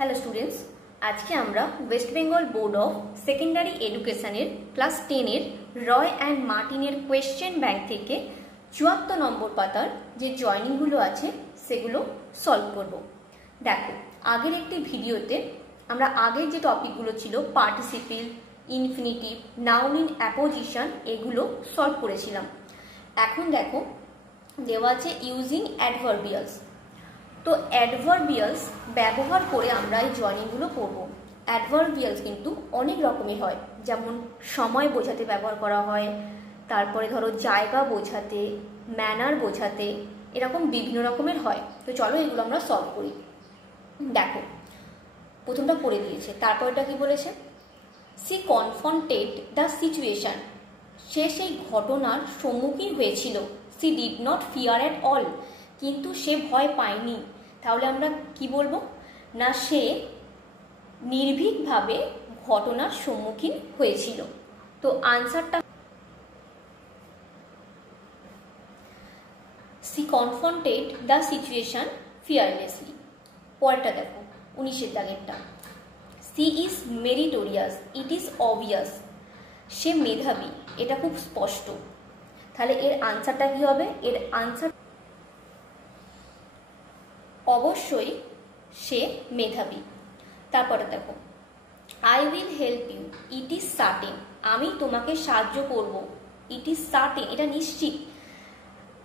Hello students, আজকে আমরা West Bengal board of secondary এডুকেশনের ক্লাস 10-এর রয় অ্যান্ড মার্টিনের কোয়েশ্চেন ব্যাংক থেকে ৭৪ নম্বর পাতার যে জয়নিংগুলো আছে সেগুলো সলভ করব। দেখো, আগের একটি ভিডিওতে আমরা আগের যে টপিকগুলো ছিল participle, infinitive, noun in apposition এগুলো সলভ করেছিলাম। এখন দেখো দেওয়া আছে ইউজিং অ্যাডভার্বিয়ালস। তো অ্যাডভার্বিয়ালস ব্যবহার করে আমরা এই জয়নিংগুলো করব। অ্যাডভার্বিয়ালস কিন্তু অনেক রকমের হয়, যেমন সময় বোঝাতে ব্যবহার করা হয়, তারপরে ধরো জায়গা বোঝাতে, ম্যানার বোঝাতে, এরকম বিভিন্ন রকমের হয়। তো চলো এগুলো আমরা সলভ করি। দেখো, প্রথমটা করে দিয়েছে, তারপরটা কি বলেছে? সি কনফ্রন্টেড দ্য সিচুয়েশন, সে সেই ঘটনার সম্মুখীন হয়েছিল। C did not fear at all, কিন্তু সে ভয় পায়নি। তাহলে আমরা কি বলবো? না, সে নির্ভীকভাবে ঘটনার সম্মুখীন হয়েছিল। তো আনসারটা she confronted the situation fearlessly. পরেরটা দেখো, 19-এর দাগেরটা, she is meritorious, it is obvious, সে মেধাবী, এটা খুব স্পষ্ট। তাহলে এর আনসারটা কি হবে? এর আনসার অবশ্যই সে মেধাবী। তারপরে দেখো, I will help you, it is certain, আমি তোমাকে সাহায্য করব। ইট ইজ সার্টেন, এটা নিশ্চিত।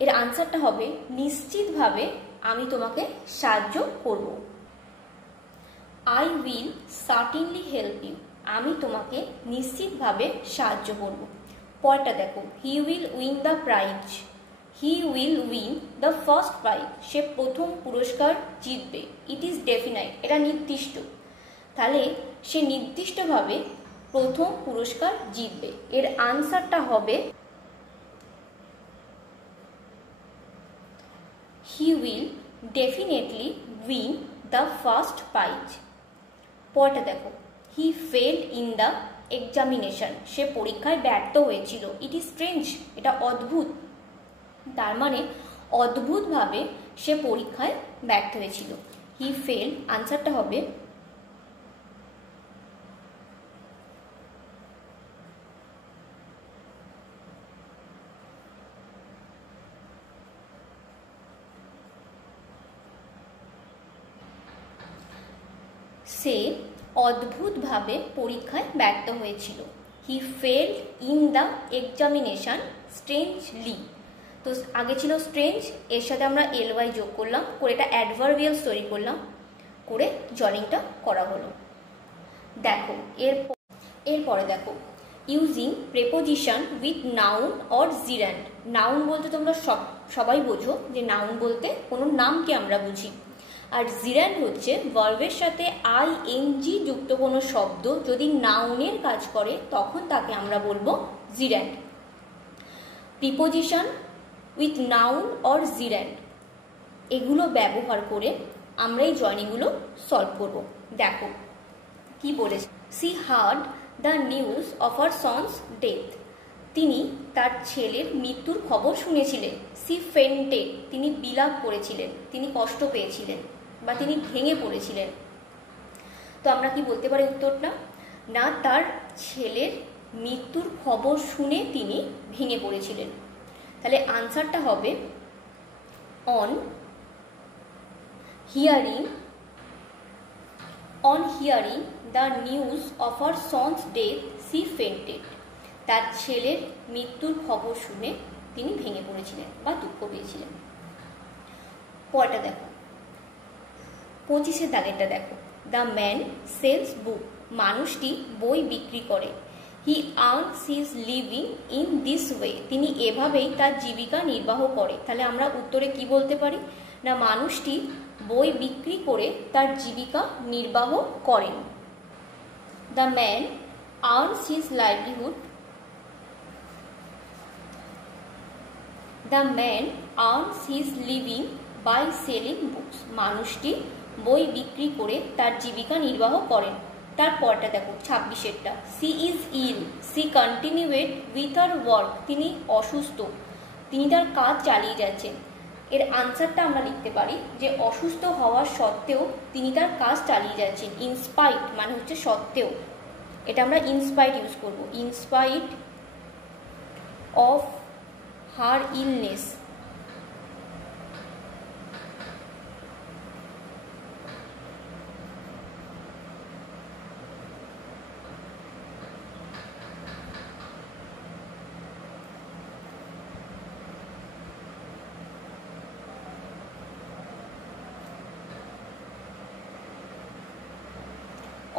এর আনসারটা হবে নিশ্চিতভাবে আমি তোমাকে সাহায্য করব। I will certainly help you, আমি তোমাকে নিশ্চিতভাবে সাহায্য করব। পরেরটা দেখো, he will win the prize, he will win the first prize, সে প্রথম পুরস্কার জিতবে। ইট ইজ ডেফিনাইট, এটা নির্দিষ্ট। তাহলে সে নির্দিষ্টভাবে প্রথম পুরস্কার জিতবে। এর আনসারটা হবে he will definitely win the first prize. পরটা দেখো, he failed in the examination, সে পরীক্ষায় ব্যর্থ হয়েছিল। ইট ইজ স্ট্রেঞ্জ, এটা অদ্ভুত। তার মানে অদ্ভুতভাবে সে পরীক্ষায় ব্যর্থ হয়েছিল। হি ফেল, আনসারটা হবে সে অদ্ভুতভাবে পরীক্ষায় ব্যর্থ হয়েছিল। He failed in the examination strangely. তো আগে ছিল স্ট্রেঞ্জ, এর সাথে আমরা এলওয়াই যোগ করলাম, করে এটা অ্যাডভার্বিয়ালস তৈরি করলাম, করে জয়নিংটা করা হলো। দেখো এরপরে দেখো, using preposition with noun or জিরান্ড। Noun বলতে তোমরা সবাই বোঝো যে নাউন বলতে কোনো নামকে আমরা বুঝি, আর জিরান্ড হচ্ছে ভার্বের সাথে আইএনজি যুক্ত কোনো শব্দ যদি নাউনের কাজ করে তখন তাকে আমরা বলবো জিরান্ড। প্রিপোজিশন উইথ নাউন অর জিরান্ড, এগুলো ব্যবহার করে আমরা এই জয়নিংগুলো সলভ করব। দেখো কি বলেছে, she heard the news of her son's death, তিনি তার ছেলের মৃত্যুর খবর শুনেছিলেন। সি ফেন্টেড, তিনি বিলাপ করেছিলেন, তিনি কষ্ট পেয়েছিলেন বা তিনি ভেঙে পড়েছিলেন। তো আমরা কি বলতে পারি উত্তরটা? না, তার ছেলের মৃত্যুর খবর শুনে তিনি ভেঙে পড়েছিলেন। তাহলে আনসারটা হবে on hearing the news of her son's death she fainted, তার ছেলের মৃত্যুর খবর শুনে তিনি ভেঙে পড়েছিলেন বা দুঃখ পেয়েছিলেন। পরটা দেখো, 25-এর দাগেরটা দেখো, দ্য ম্যান সেলস বুক, মানুষটি বই বিক্রি করে। হি earns his living in this way, তিনি এভাবেই তার জীবিকা নির্বাহ করে। তাহলে আমরা উত্তরে কি বলতে পারি? না, মানুষটি বই বিক্রি করে তার জীবিকা নির্বাহ করেন। The man earns his livelihood, the man earns his living by selling books, মানুষটি বই বিক্রি করে তার জীবিকা নির্বাহ করেন। তারপরটা দেখো 26-এরটা, she is ill, she continued with her work, তিনি অসুস্থ, তিনি তার কাজ চালিয়ে যাচ্ছেন। এর আনসারটা আমরা লিখতে পারি যে অসুস্থ হওয়ার সত্ত্বেও তিনি তার কাজ চালিয়ে যাচ্ছেন। ইনস্পাইট মানে হচ্ছে সত্ত্বেও, এটা আমরা ইনস্পাইট ইউজ করব। ইনস্পাইট অফ হার ইলনেস,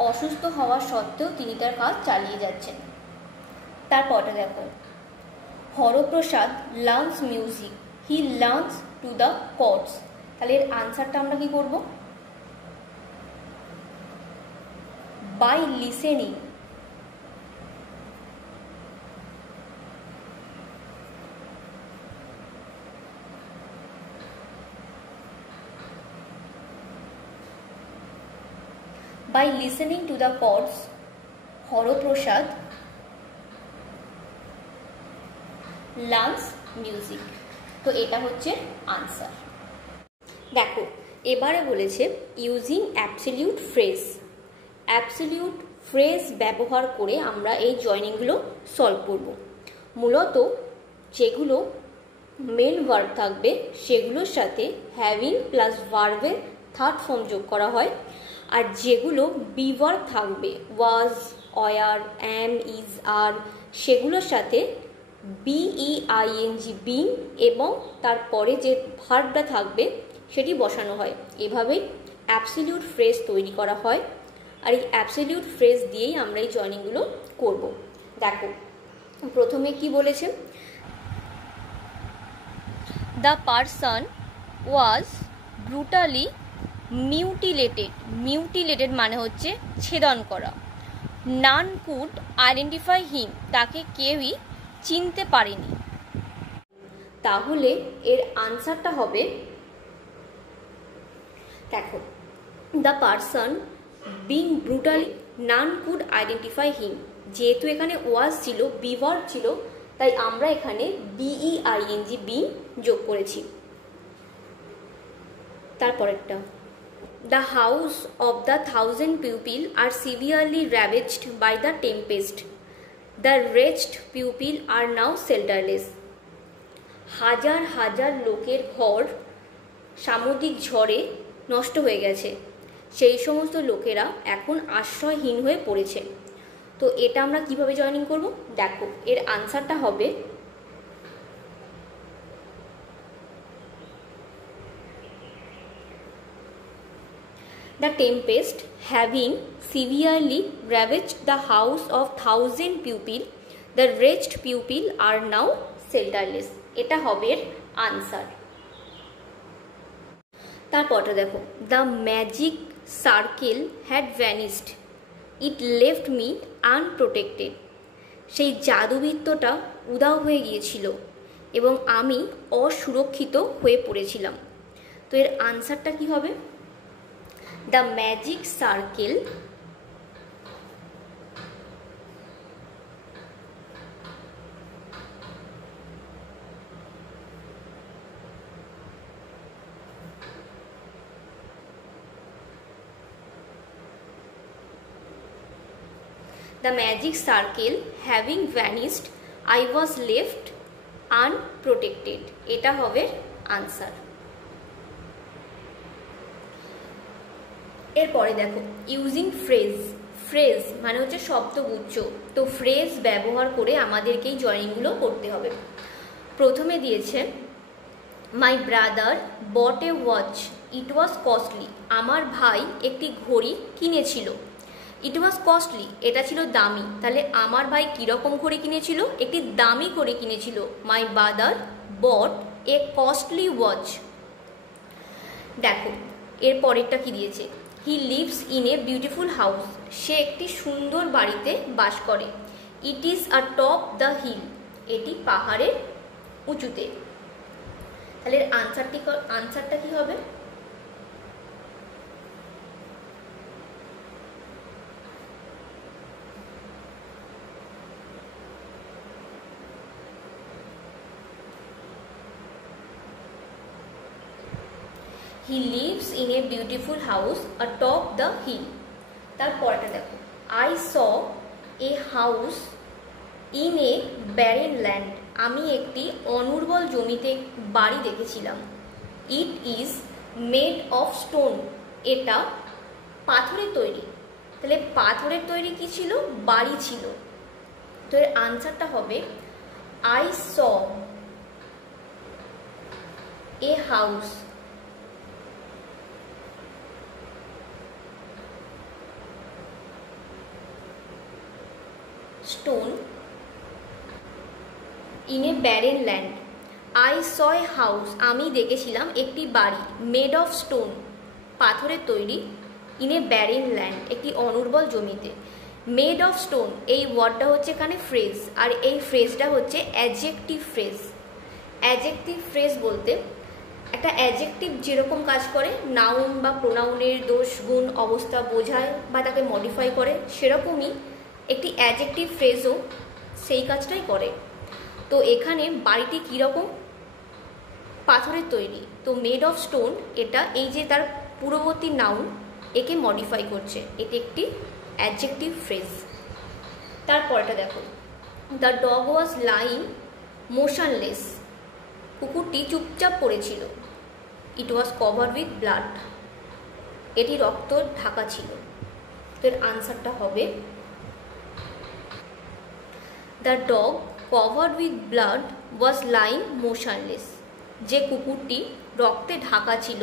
অসুস্থ হওয়া সত্ত্বেও তিনি তার কাজ চালিয়ে যাচ্ছেন। তারপরটা দেখো, Haraprasad learns music, he learns to the chords. তাহলে এর আনসারটা আমরা কি করব? By listening by listening to the chords, Haraprasad learns music. তো এটা হচ্ছে আনসার। দেখো এবারে বলেছে using absolute phrase. Absolute phrase ব্যবহার করে আমরা এই জয়েনিংগুলো সলভ করব। মূলত যেগুলো মেন ভার্ব থাকবে সেগুলোর সাথে হ্যাভিং প্লাস ভার্বের থার্ড ফর্ম যোগ করা হয়, আর যেগুলো বি ভার্ব থাকবে ওয়াজ, ওয়ার, অ্যাম, ইজ, আর, সেগুলোর সাথে বিইআইএনজি বিং এবং তারপরে যে ভার্বটা থাকবে সেটি বসানো হয়। এভাবেই অ্যাবসলিউট ফ্রেজ তৈরি করা হয়, আর এই অ্যাবসলিউট ফ্রেজ দিয়েই আমরা এই জয়েনিংগুলো করব। দেখো প্রথমে কি বলেছে, the person was brutally mutilated. Mutilated মানে হচ্ছে ছেদন করা। নান কুড আইডেন্টিফাই হিম, তাকে কেউই চিনতে পারেনি। তাহলে এর আনসারটা হবে, দেখো the person being brutally none could identify him, যেহেতু এখানে ওয়াজ ছিল, বি ভার্ব ছিল, তাই আমরা এখানে বিইআইএনজি বিং যোগ করেছি। তারপরেরটা, the house of the 1,000 pupil are severely ravaged by the tempest. The wretched pupil are now shelterless. হাজার হাজার লোকের ঘর সামুদ্রিক ঝড়ে নষ্ট হয়ে গেছে, সেই সমস্ত লোকেরা এখন আশ্রয়হীন হয়ে পড়েছে। তো এটা আমরা কিভাবে জয়েনিং করব? দেখো এর আনসারটা হবে the tempest having severely ravaged the house of 1,000 pupil, the wretched pupil are now shelterless. এটা হবে আনসার। তারপরটা দেখো, the magic circle had vanished, it left me unprotected. সেই জাদুবৃত্তটা উধাও হয়ে গিয়েছিল এবং আমি অসুরক্ষিত হয়ে পড়েছিলাম। তো এর আনসারটা কি হবে? The magic circle having vanished, I was left unprotected. এটা হবে আনসার। এরপরে দেখো ইউজিং ফ্রেজ। ফ্রেজ মানে হচ্ছে শব্দগুচ্ছ। তো ফ্রেজ ব্যবহার করে আমাদেরকে এই জয়েনিংগুলো করতে হবে। প্রথমে দিয়েছে my brother bought a watch, it was costly. আমার ভাই একটি ঘড়ি কিনেছিল। ইট ওয়াজ কস্টলি, এটা ছিল দামি। তাহলে আমার ভাই কীরকম ঘড়ি কিনেছিল? একটি দামি ঘড়ি কিনেছিল। My brother bought a costly watch. দেখো এর পরেরটা কি দিয়েছে, he lives in a beautiful house, সে একটি সুন্দর বাড়িতে বাস করে। It is atop the hill, এটি পাহাড়ের উঁচুতে। তাহলে এর আনসারটা কি হবে? He lives in a beautiful house atop the hill. তারপরটা দেখো, I saw a house in a barren land. আমি একটি অনুর্বর জমিতে বাড়ি দেখেছিলাম। It is made of stone. এটা পাথরের তৈরি। তাহলে পাথরের তৈরি কি ছিল? বাড়ি ছিল। তো এর আনসারটা হবে I saw a house stone in a barren land. I saw a house, আমি দেখেছিলাম একটি বাড়ি, মেড অফ স্টোন, পাথরের তৈরি, ইন এ ব্যারেন ল্যান্ড, একটি অনুর্বর জমিতে। মেড অফ স্টোন, এই ওয়ার্ডটা হচ্ছে এখানে ফ্রেজ, আর এই ফ্রেজটা হচ্ছে অ্যাডজেক্টিভ ফ্রেজ। অ্যাডজেক্টিভ ফ্রেজ বলতে একটা অ্যাডজেক্টিভ যেরকম কাজ করে, নাউন বা প্রোনাউনের দোষ গুণ অবস্থা বোঝায় বা তাকে মডিফাই করে, সেরকমই একটি অ্যাডজেক্টিভ ফ্রেজও সেই কাজটাই করে। তো এখানে বাড়িটি কীরকম? পাথরের তৈরি। তো মেড অফ স্টোন, এটা এই যে তার পূর্ববর্তী নাউন, একে মডিফাই করছে, এটি একটি অ্যাডজেক্টিভ ফ্রেজ। তারপরটা দেখো, the dog was lying motionless. কুকুরটি চুপচাপ পড়েছিল। It was covered with blood. এটি রক্ত ঢাকা ছিল। তো এর আনসারটা হবে the dog covered with blood was lying motionless. যে কুকুরটি রক্তে ঢাকা ছিল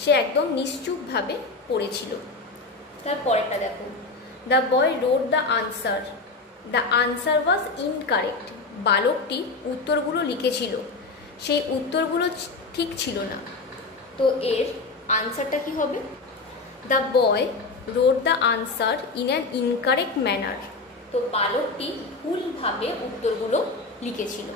সে একদম নিশ্চুপভাবে পড়েছিল। তারপরেরটা দেখো, the boy wrote the answer. The answer was incorrect. বালকটি উত্তরগুলো লিখেছিল, সেই উত্তরগুলো ঠিক ছিল না। তো এর আনসারটা কি হবে? The boy wrote the answer in an incorrect manner. তো বালকটি ভুলভাবে উত্তরগুলো লিখেছিল।